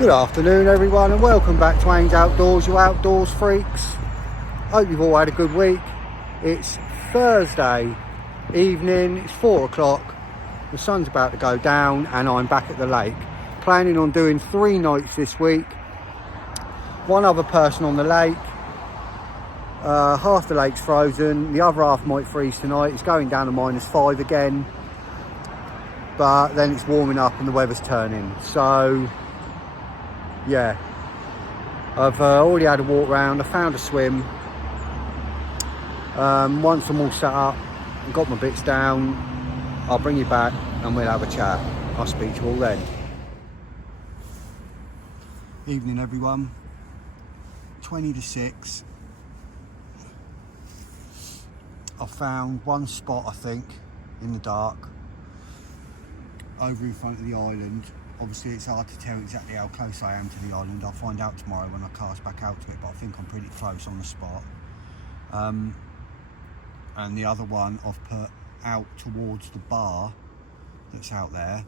Good afternoon everyone and welcome back to Ains Outdoors, you outdoors freaks. Hope you've all had a good week. It's Thursday evening, it's 4 o'clock, the sun's about to go down and I'm back at the lake. Planning on doing 3 nights this week. One other person on the lake. Half the lake's frozen, the other half might freeze tonight. It's going down to -5 again, but then it's warming up and the weather's turning. So yeah, I've already had a walk round. I found a swim. Once I'm all set up and got my bits down, I'll bring you back and we'll have a chat. I'll speak to you all then. Evening everyone, 20 to 6. I found one spot, I think, in the dark over in front of the island. Obviously it's hard to tell exactly how close I am to the island. I'll find out tomorrow when I cast back out to it, but I think I'm pretty close on the spot. And the other one I've put out towards the bar that's out there,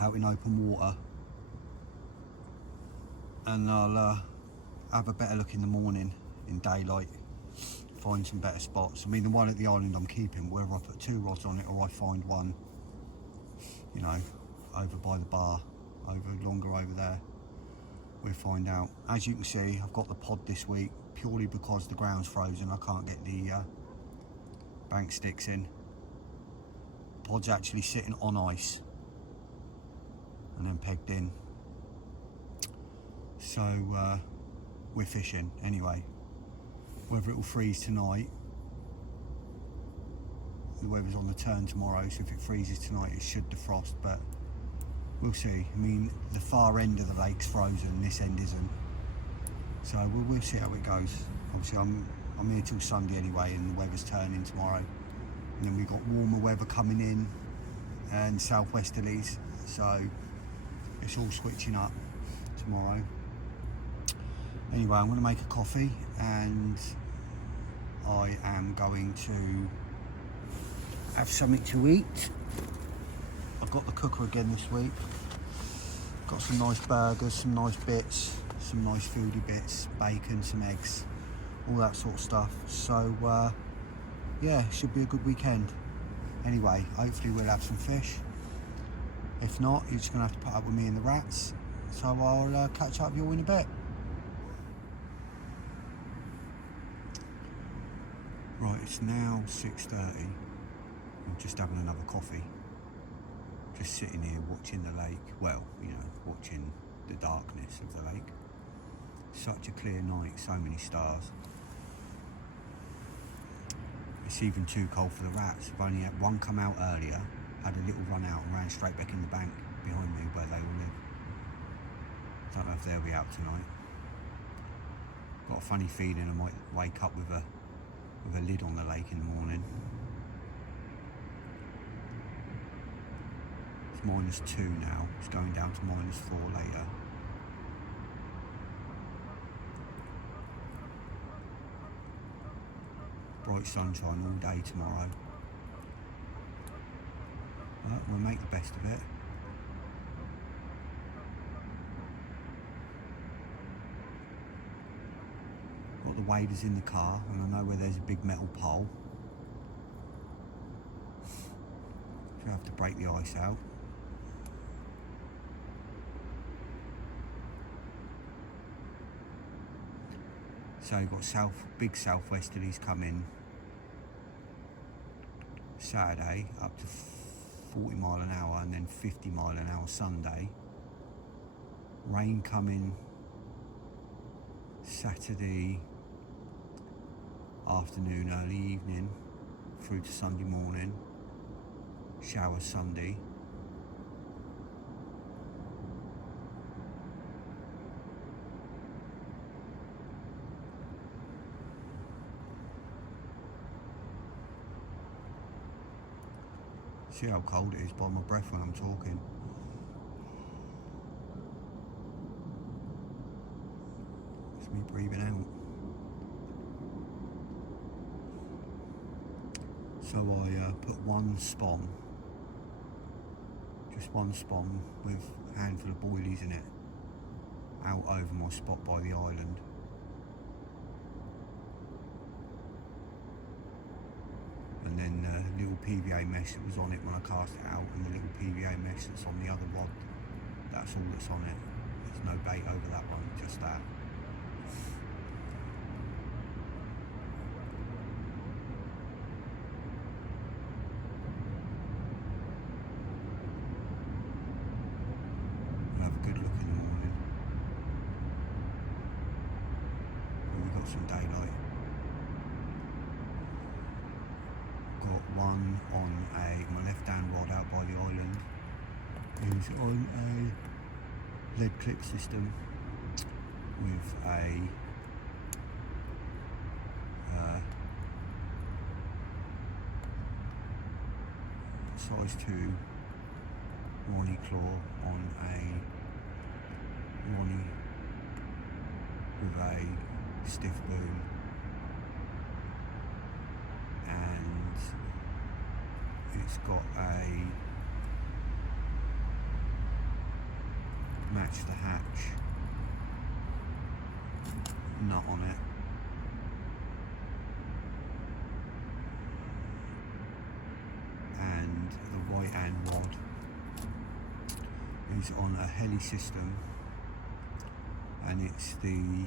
out in open water. And I'll have a better look in the morning, in daylight, find some better spots. I mean, the one at the island I'm keeping, whether I put 2 rods on it or I find one, you know, over by the bar, longer over there, we'll find out. As you can see, I've got the pod this week purely because the ground's frozen. I can't get the bank sticks in. Pod's actually sitting on ice and then pegged in. So we're fishing anyway. Whether it will freeze tonight, the weather's on the turn tomorrow, so if it freezes tonight it should defrost, but we'll see. I mean, the far end of the lake's frozen, this end isn't. So we'll see how it goes. Obviously I'm here till Sunday anyway, and the weather's turning tomorrow. And then we've got warmer weather coming in and southwesterlies, so it's all switching up tomorrow. Anyway, I'm going to make a coffee and I am going to have something to eat. I've got the cooker again this week. Got some nice burgers, some nice bits, some nice foodie bits, bacon, some eggs, all that sort of stuff. So yeah, should be a good weekend. Anyway, hopefully we'll have some fish. If not, you're just going to have to put up with me and the rats. So I'll catch up with you all in a bit. Right, it's now 6:30. I'm just having another coffee. Just sitting here watching the lake. Well, you know, watching the darkness of the lake. Such a clear night, so many stars. It's even too cold for the rats. I've only had one come out earlier, had a little run out and ran straight back in the bank behind me where they all live. Don't know if they'll be out tonight. Got a funny feeling I might wake up with a lid on the lake in the morning. It's -2 now, it's going down to -4 later. Bright sunshine all day tomorrow. But we'll make the best of it. Got the waders in the car and I know where there's a big metal pole. So I have to break the ice out. So you've got big southwesterlies coming Saturday up to 40 mile an hour and then 50 mile an hour Sunday. Rain coming Saturday afternoon, early evening through to Sunday morning. Shower Sunday. See how cold it is by my breath when I'm talking. It's me breathing out. So I put one spawn, just one spawn with a handful of boilies in it, out over my spot by the island. And then the little PVA mesh that was on it when I cast it out, and the little PVA mesh that's on the other rod, that's all that's on it. There's no bait over that one, just that. We'll have a good look in the morning when we've got some daylight. Got one on my left hand rod out by the island. Who's on a lead clip system with a size 2 Ronnie claw on a Ronnie with a stiff boom, and it's got a match the hatch nut on it, and the right hand rod is on a heli system, and it's the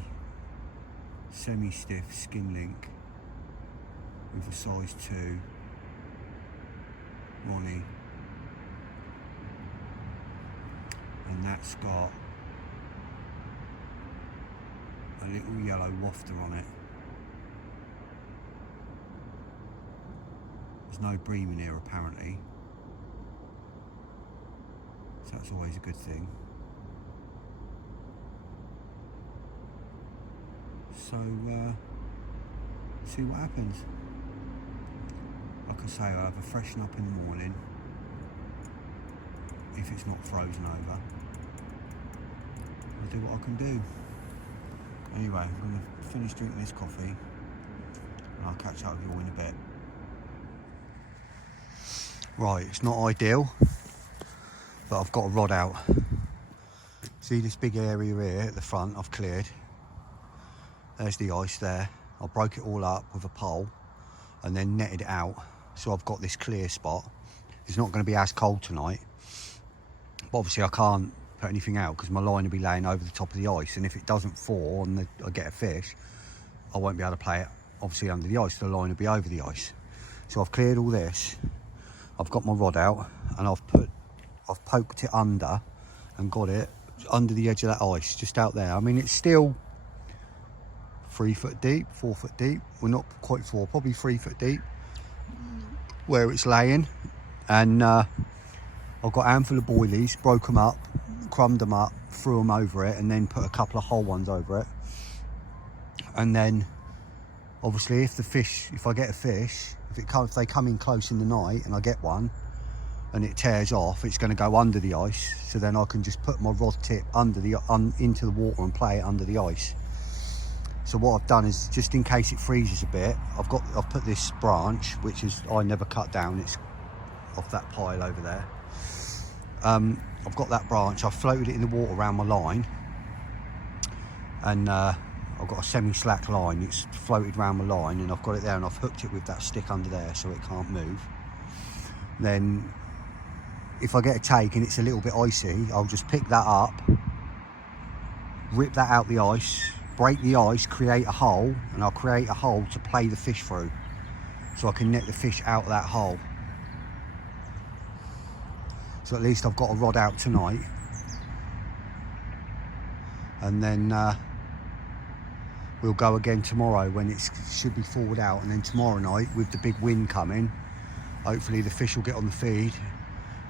semi-stiff skin link with a size 2 Ronnie, and that's got a little yellow wafter on it. There's no bream in here apparently, so that's always a good thing. So see what happens. Like I say, I'll have a freshen up in the morning if it's not frozen over. I'll do what I can do. Anyway, I'm going to finish drinking this coffee and I'll catch up with you all in a bit. Right, it's not ideal, but I've got a rod out. See this big area here at the front I've cleared? There's the ice there. I broke it all up with a pole and then netted it out, so I've got this clear spot. It's not going to be as cold tonight, but obviously I can't put anything out because my line will be laying over the top of the ice, and if it doesn't thaw and I get a fish, I won't be able to play it obviously under the ice. The line will be over the ice. So I've cleared all this. I've got my rod out and I've poked it under and got it under the edge of that ice, just out there. I mean, it's still 3 foot deep, 4 foot deep. We're not quite 4, probably 3 foot deep where it's laying. And I've got a handful of boilies, broke them up, crumbed them up, threw them over it, and then put a couple of whole ones over it. And then obviously if I get a fish, if they come in close in the night and I get one and it tears off, it's going to go under the ice, so then I can just put my rod tip under into the water and play it under the ice. So what I've done is, just in case it freezes a bit, I've put this branch, which is I never cut down, it's off that pile over there. I've got that branch, I've floated it in the water around my line, and I've got a semi-slack line, it's floated around my line, and I've got it there, and I've hooked it with that stick under there so it can't move. Then if I get a take and it's a little bit icy, I'll just pick that up, rip that out the ice, break the ice, create a hole, and I'll create a hole to play the fish through, so I can net the fish out of that hole. So at least I've got a rod out tonight, and then we'll go again tomorrow when it should be thawed out, and then tomorrow night with the big wind coming, hopefully the fish will get on the feed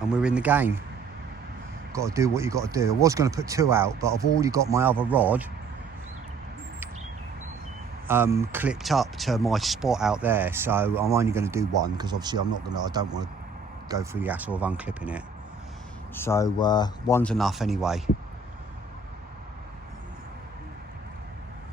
and we're in the game. Got to do what you got to do. I was going to put 2 out, but I've already got my other rod clipped up to my spot out there, so I'm only going to do 1, because obviously I don't want to go through the hassle of unclipping it. So 1's enough anyway.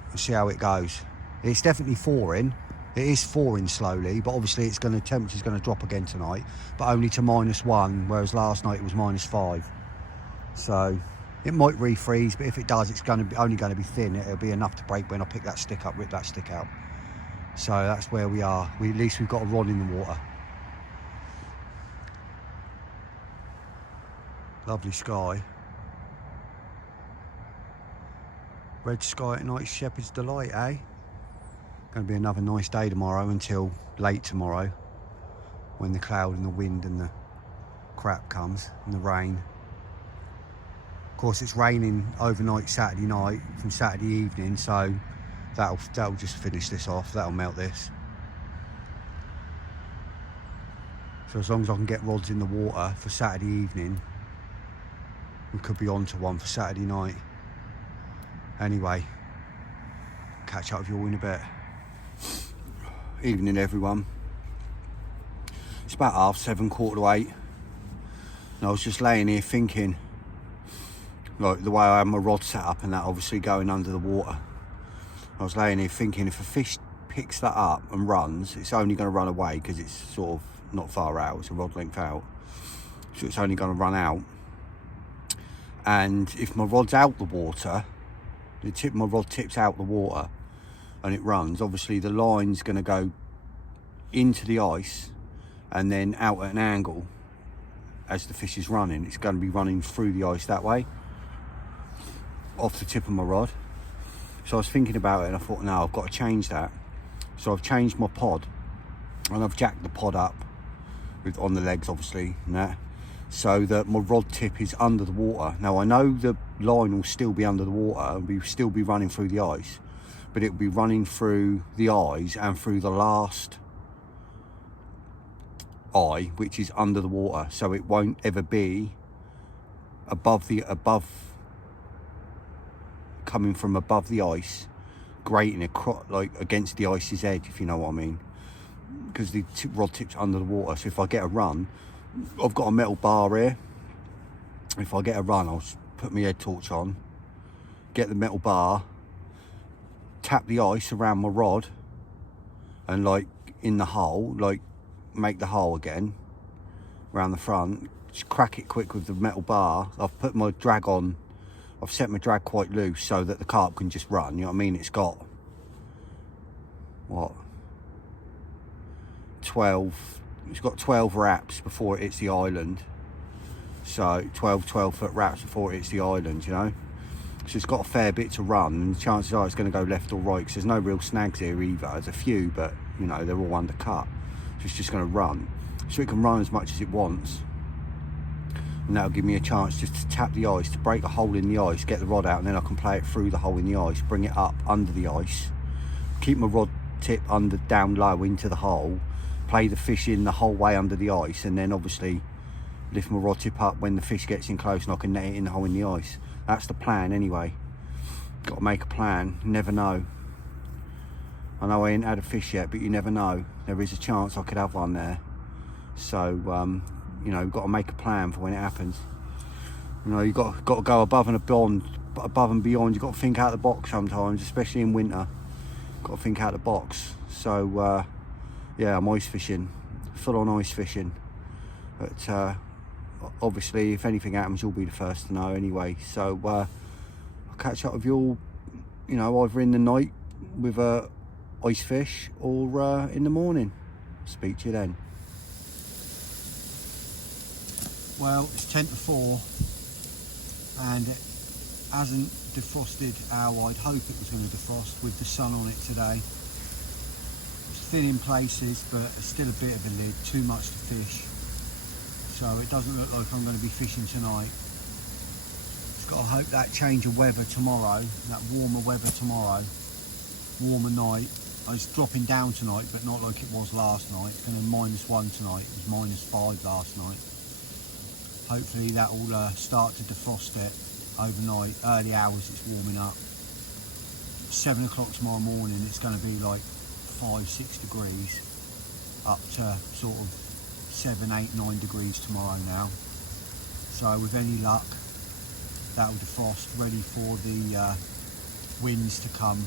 We'll see how it goes. It's definitely thawing. It is thawing slowly, but obviously temperature's going to drop again tonight, but only to -1, whereas last night it was -5. So It might refreeze, but if it does, it's only going to be thin. It'll be enough to break when I pick that stick up, rip that stick out. So that's where we are. At least we've got a rod in the water. Lovely sky. Red sky at night, shepherd's delight, eh? Going to be another nice day tomorrow until late tomorrow, when the cloud and the wind and the crap comes and the rain. Of course, it's raining overnight Saturday night from Saturday evening, so that'll just finish this off. That'll melt this. So as long as I can get rods in the water for Saturday evening, we could be on to one for Saturday night. Anyway, catch up with you all in a bit. Evening, everyone. It's about 7:30, 7:45. And I was just laying here thinking, like the way I have my rod set up and that, obviously going under the water. I was laying here thinking, if a fish picks that up and runs, it's only going to run away because it's sort of not far out. It's a rod length out, so it's only going to run out. And if my rod's out the water, my rod tips out the water and it runs, obviously the line's going to go into the ice and then out at an angle as the fish is running. It's going to be running through the ice that way, off the tip of my rod. So I was thinking about it and I thought, no, I've got to change that. So I've changed my pod and I've jacked the pod up on the legs, obviously, and that, so that my rod tip is under the water. Now I know the line will still be under the water and will still be running through the ice, but it will be running through the eyes and through the last eye, which is under the water. So it won't ever be above coming from above the ice, grating across, like against the ice's edge, if you know what I mean, because the rod tip's under the water. So if I get a run, I've got a metal bar here. If I get a run, I'll put my head torch on, get the metal bar, tap the ice around my rod, and like in the hole, like make the hole again around the front, just crack it quick with the metal bar. I've put my drag on, I've set my drag quite loose so that the carp can just run, you know what I mean? It's got, what, 12, it's got 12 wraps before it hits the island. So 12 foot wraps before it hits the island, you know? So it's got a fair bit to run, and the chances are it's going to go left or right, because there's no real snags here either. There's a few, but you know, they're all undercut. So it's just going to run. So it can run as much as it wants. And that'll give me a chance just to tap the ice, to break a hole in the ice, get the rod out, and then I can play it through the hole in the ice, bring it up under the ice, keep my rod tip down low into the hole, play the fish in the whole way under the ice, and then obviously lift my rod tip up when the fish gets in close and I can net it in the hole in the ice. That's the plan anyway. Got to make a plan, you never know. I know I ain't had a fish yet, but you never know. There is a chance I could have one there. So, you know, you've got to make a plan for when it happens. You know, you've got to go above and beyond. You've got to think out the box sometimes, especially in winter. Got to think out the box. So, yeah, I'm ice fishing, full on ice fishing. But obviously, if anything happens, you'll be the first to know anyway. So, I'll catch up with you all, you know, either in the night with a ice fish or in the morning. Speak to you then. Well, it's 10 to 4 and it hasn't defrosted how I'd hope it was going to defrost with the sun on it today. It's thin in places, but it's still a bit of a lid, too much to fish. So it doesn't look like I'm going to be fishing tonight. Just got to hope that change of weather tomorrow, that warmer weather tomorrow, warmer night. It's dropping down tonight, but not like it was last night. It's going to -1 tonight. It was -5 last night. Hopefully that will start to defrost it overnight. Early hours it's warming up. 7 o'clock tomorrow morning it's going to be like 5-6 degrees, up to sort of 7, 8, 9 degrees tomorrow now. So with any luck that will defrost, ready for the winds to come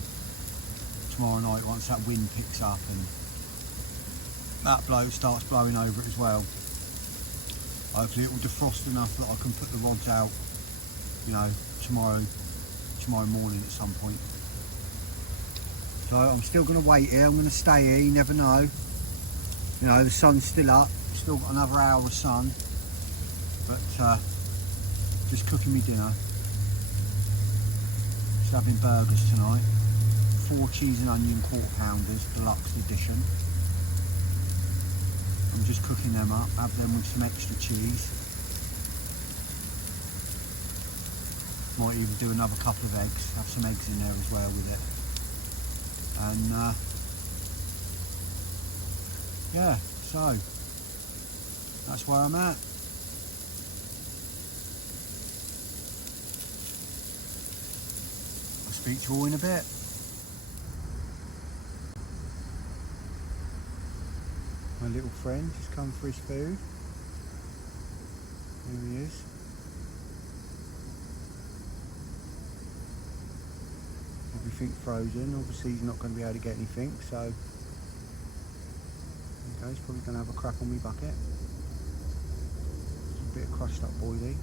tomorrow night once that wind picks up and that blow starts blowing over it as well. Hopefully it will defrost enough that I can put the rods out you know, tomorrow morning at some point. So I'm still going to wait here. I'm going to stay here. You never know. You know, the sun's still up. Still got another hour of sun. But just cooking me dinner. Just having burgers tonight. 4 cheese and onion quarter pounders, deluxe edition. I'm just cooking them up. Have them with some extra cheese. Might even do another couple of eggs. Have some eggs in there as well with it. And yeah, so that's where I'm at. I'll speak to you all in a bit. My little friend just come for his food. There he is. Everything frozen. Obviously he's not going to be able to get anything, so okay, he's probably going to have a crack on me bucket. A bit of crushed up boilie.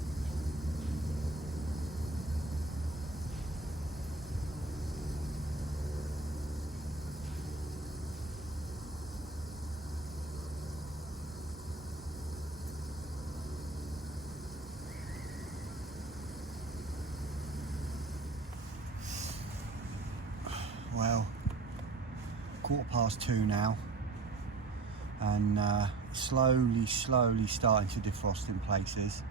Well, 2:15 now, and slowly starting to defrost in places.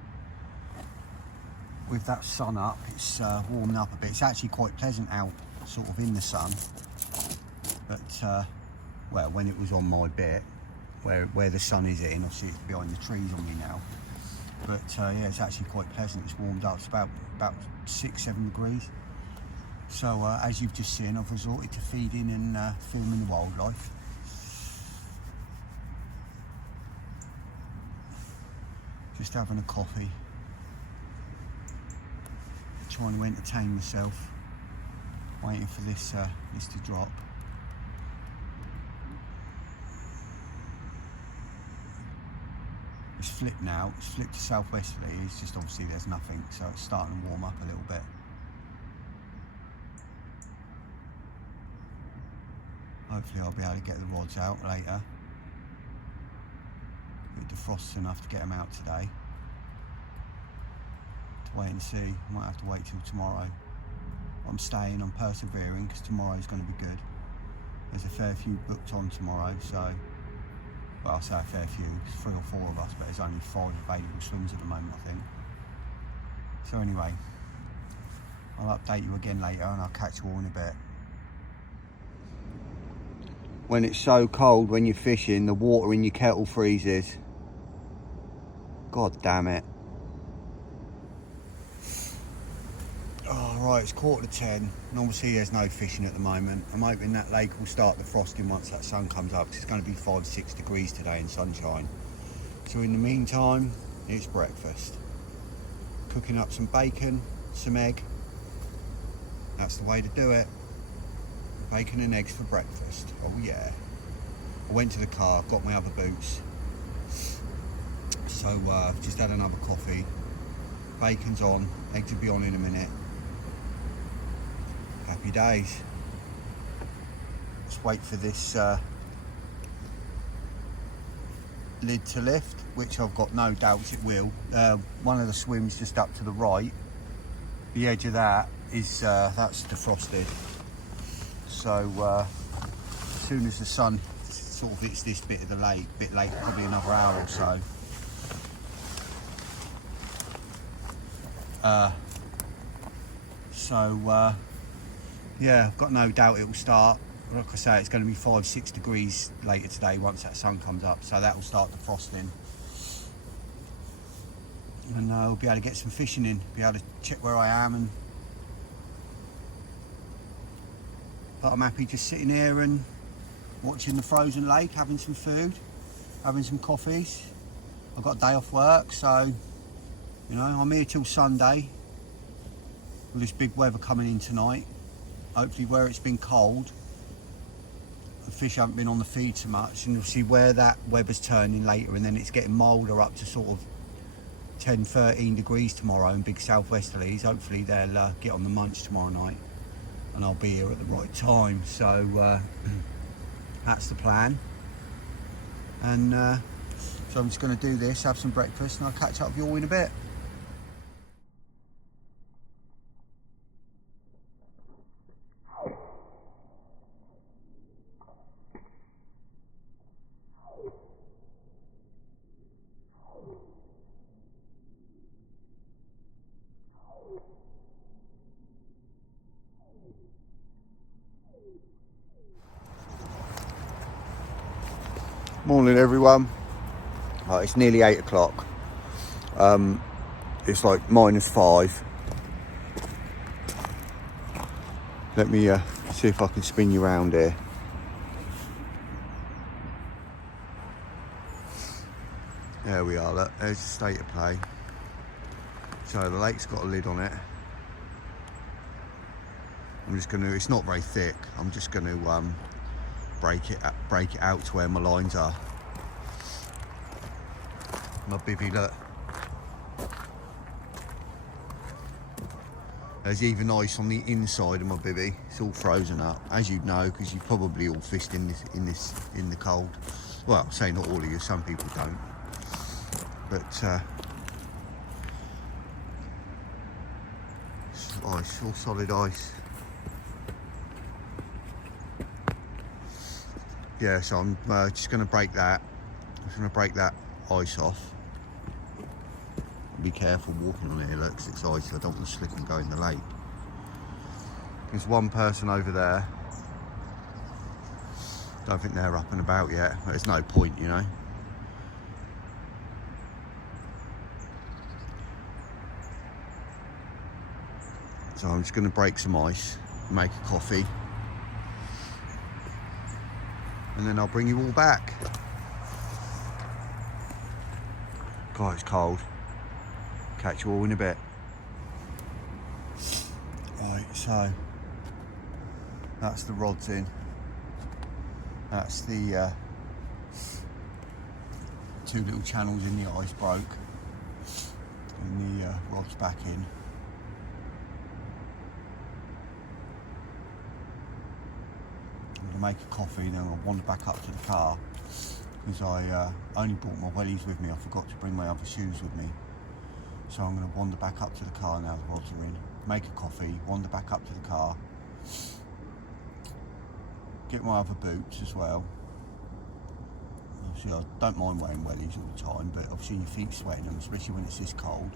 With that sun up, it's warming up a bit. It's actually quite pleasant out, sort of in the sun. But well, when it was on my bit, where the sun is in, obviously it's behind the trees on me now. But yeah, it's actually quite pleasant. It's warmed up. It's about 6-7 degrees. So as you've just seen, I've resorted to feeding and filming the wildlife. Just having a coffee, trying to entertain myself, waiting for this to drop. It's flipped now. It's flipped to southwesterly. It's just obviously there's nothing, so it's starting to warm up a little bit. Hopefully I'll be able to get the rods out later. It defrosts enough to get them out today. To wait and see. Might have to wait till tomorrow. I'm staying, I'm persevering, because tomorrow's going to be good. There's a fair few booked on tomorrow, so, well, I'll say a fair few, 3 or 4 of us, but there's only 5 available swims at the moment, I think. So anyway, I'll update you again later and I'll catch you all in a bit. When it's so cold when you're fishing, the water in your kettle freezes. God damn it. Oh, right, it's 9:45, and obviously there's no fishing at the moment. I'm hoping that lake will start defrosting once that sun comes up, because it's going to be 5-6 degrees today in sunshine. So in the meantime, it's breakfast. Cooking up some bacon, some egg. That's the way to do it. Bacon and eggs for breakfast. Oh yeah. I went to the car, got my other boots. So I've just had another coffee. Bacon's on, eggs will be on in a minute. Happy days. Let's wait for this lid to lift, which I've got no doubts it will. One of the swims just up to the right, the edge of that is that's defrosted. So as soon as the sun sort of hits this bit of the lake, a bit later, probably another hour or so, yeah, I've got no doubt it will start. Like I say, it's going to be 5-6 degrees later today once that sun comes up, so that will start defrosting. And we'll be able to get some fishing in, be able to check where I am. But I'm happy just sitting here and watching the frozen lake, having some food, having some coffees. I've got a day off work, so, you know, I'm here till Sunday with this big weather coming in tonight. Hopefully where it's been cold, the fish haven't been on the feed so much, and you'll see where that weather's turning later, and then it's getting milder up to sort of 10-13 degrees tomorrow and big southwesterlies. Hopefully they'll get on the munch tomorrow night and I'll be here at the right time. So that's the plan. And so I'm just going to do this, have some breakfast, and I'll catch up with you all in a bit. Morning everyone. It's nearly 8 o'clock. It's like -5. Let me see if I can spin you around here. There we are, look, there's the state of play. So the lake's got a lid on it. I'm just going to, it's not very thick, I'm just going to break it out to where my lines are. My bivvy, look. There's even ice on the inside of my bivvy. It's all frozen up, as you'd know, because you've probably all fished in the cold. Well, say not all of you, some people don't. But it's ice, all solid ice. Yeah, so I'm just going to break that. I'm just going to break that ice off. Be careful walking on it, look, 'cause it's icy. I don't want to slip and go in the lake. There's one person over there. Don't think they're up and about yet, but there's no point, you know. So I'm just going to break some ice, make a coffee, and then I'll bring you all back. God, it's cold. Catch you all in a bit. Right, so that's the rods in. That's the 2 little channels in the ice broke, and the rods back in. I'm gonna make a coffee, then I'll wander back up to the car because I only brought my wellies with me. I forgot to bring my other shoes with me. So I'm going to wander back up to the car now the rods are in, make a coffee, wander back up to the car, get my other boots as well. Obviously I don't mind wearing wellies all the time, but obviously your feet sweating them, especially when it's this cold.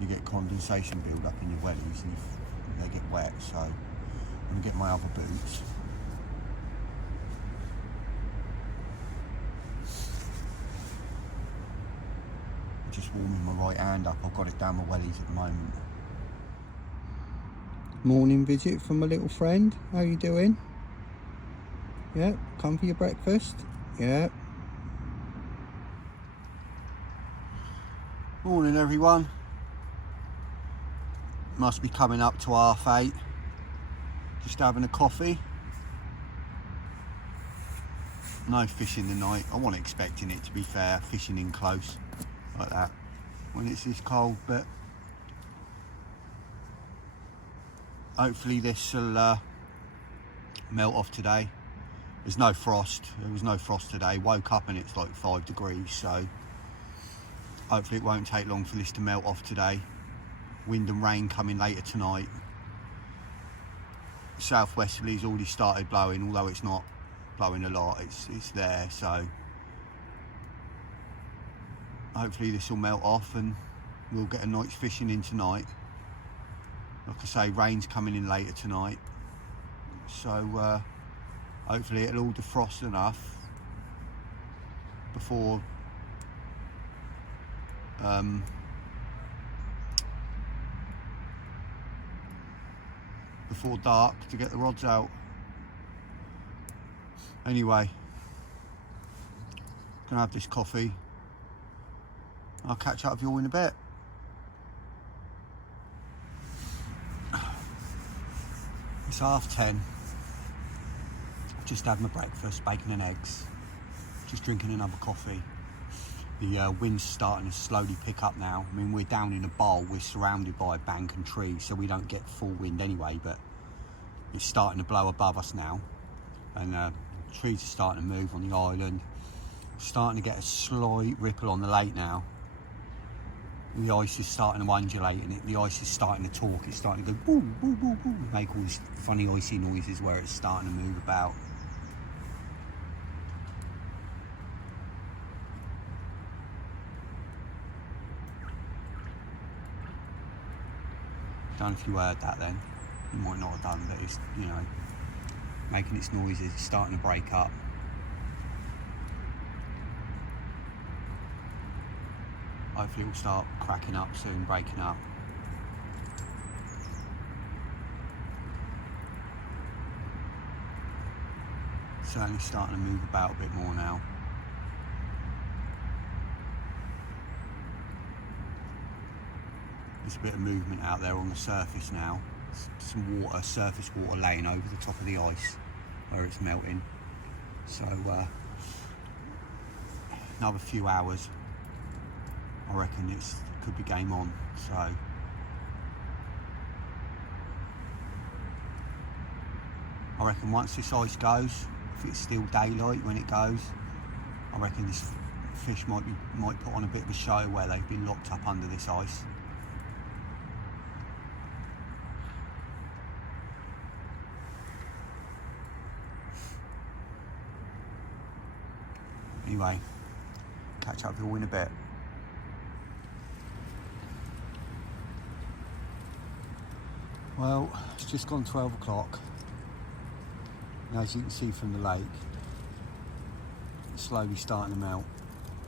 You get condensation build up in your wellies and they get wet, so I'm going to get my other boots. Just warming my right hand up. I've got it down my wellies at the moment. Morning visit from my little friend. How you doing? Yeah, come for your breakfast? Yeah. Morning everyone. Must be coming up to 8:30. Just having a coffee. No fishing tonight. I wasn't expecting it, to be fair, fishing in close like that when it's this cold, but hopefully this will melt off today. There's no frost. There was no frost today. Woke up and it's like 5 degrees, so hopefully it won't take long for this to melt off today. Wind and rain coming later tonight. Southwesterly's already started blowing, although it's not blowing a lot. It's there, so hopefully this will melt off and we'll get a night's fishing in tonight. Like I say, rain's coming in later tonight, so hopefully it'll all defrost enough before dark to get the rods out. Anyway, gonna have this coffee. I'll catch up with you all in a bit. It's 10:30. Just had my breakfast, bacon and eggs. Just drinking another coffee. The wind's starting to slowly pick up now. I mean, we're down in a bowl, we're surrounded by a bank and trees, so we don't get full wind anyway, but it's starting to blow above us now. And trees are starting to move on the island. Starting to get a slight ripple on the lake now. The ice is starting to undulate, and the ice is starting to talk. It's starting to go boo, boo, boo, boo. Make all these funny icy noises where it's starting to move about. Don't know if you heard that then. You might not have done, but it's, you know, making its noises. It's starting to break up. Hopefully it will start cracking up soon, breaking up. Certainly starting to move about a bit more now. There's a bit of movement out there on the surface now. Some water, surface water laying over the top of the ice where it's melting. So another few hours, I reckon it could be game on. So I reckon once this ice goes, if it's still daylight when it goes, I reckon this fish might put on a bit of a show where they've been locked up under this ice. Anyway, catch up with you all in a bit. Well, it's just gone 12 o'clock. And as you can see from the lake, it's slowly starting to melt.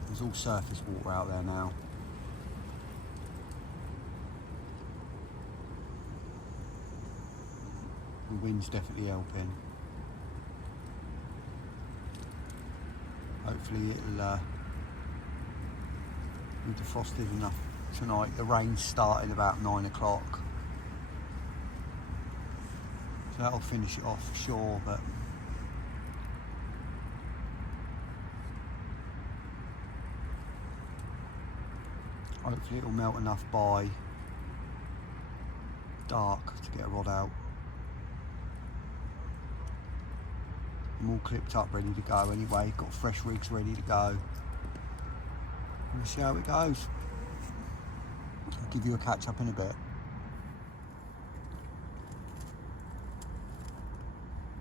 There's all surface water out there now. The wind's definitely helping. Hopefully it'll be defrosted enough tonight. The rain's started about 9 o'clock. So that'll finish it off for sure, but hopefully it'll melt enough by dark to get a rod out. I'm all clipped up, ready to go anyway. Got fresh rigs ready to go. We'll see how it goes. I'll give you a catch up in a bit.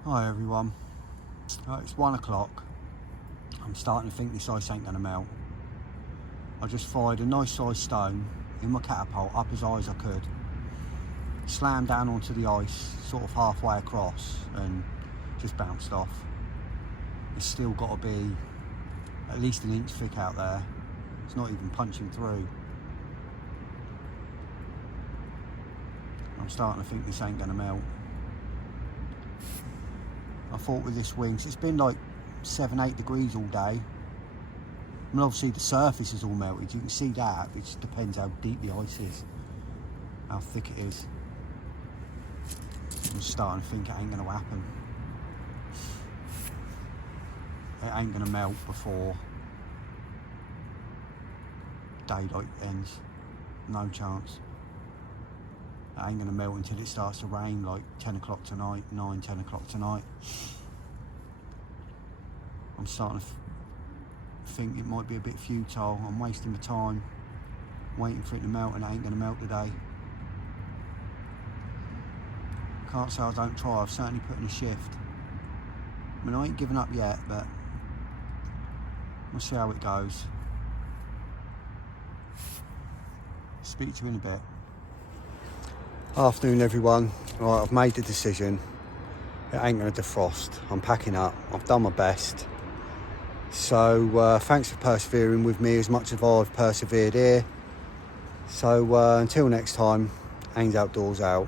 Hi everyone. It's 1 o'clock. I'm starting to think this ice ain't gonna melt. I just fired a nice sized stone in my catapult up as high as I could. Slammed down onto the ice, sort of halfway across, and just bounced off. It's still got to be at least an inch thick out there. It's not even punching through. I'm starting to think this ain't gonna melt. I thought with this wind, it's been like 7-8 degrees all day. I mean, obviously the surface is all melted, you can see that. It just depends how deep the ice is, how thick it is. I'm starting to think it ain't gonna happen. It ain't gonna melt before daylight ends. No chance. It ain't gonna melt until it starts to rain, like 10 o'clock tonight, 9, 10 o'clock tonight. I'm starting to think it might be a bit futile. I'm wasting my time waiting for it to melt, and it ain't gonna melt today. Can't say I don't try. I've certainly put in a shift. I mean, I ain't given up yet, but we'll see how it goes. Speak to you in a bit. Afternoon everyone. Right, I've made the decision. It ain't gonna defrost. I'm packing up. I've done my best. So thanks for persevering with me as much as I've persevered here. So until next time, Ains Outdoors out.